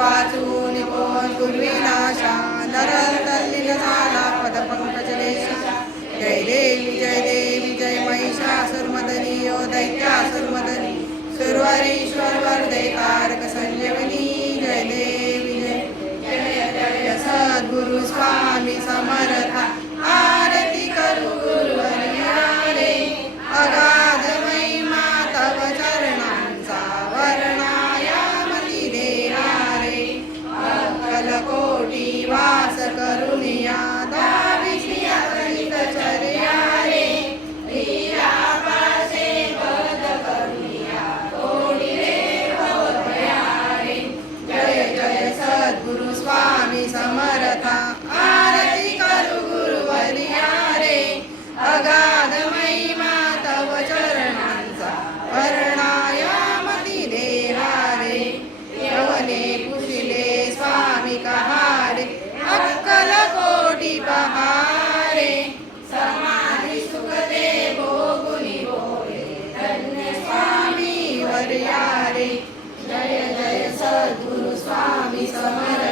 वाचून कोण पूर्वीनाशा नरतल्लीन झाला पदपंकजलेशा जय देवी जय महिषासुरमर्दिनी ओ दैत्यासुरमर्दिनी सुरवरीश्वर वरदे कारक संजीवनी जय देवी जय सद्गुरु स्वामी समर्था आरती करू गुरुवर्या रे अगाध महिमा तव चरणांचा वर्णायामती देहा रे अक्कलकोटी वास करुनिया दाविषी अगणित चर्या रे लीलापाशे पद करुनिया कोडी रे भवभया रे जय जय सद्गुरु स्वामी समर्था आरती करू गुरुवर्या रे अगाध महिमा तव चरणांचा वर्णायामती देहा रे यवने पुशिले स्वामी कहारे अक्कलकोटी पहारे समाधी सुखते भोगुनी भोगे धन्य स्वामी वर्या रे जय जय सद्गुरु स्वामी समर्थ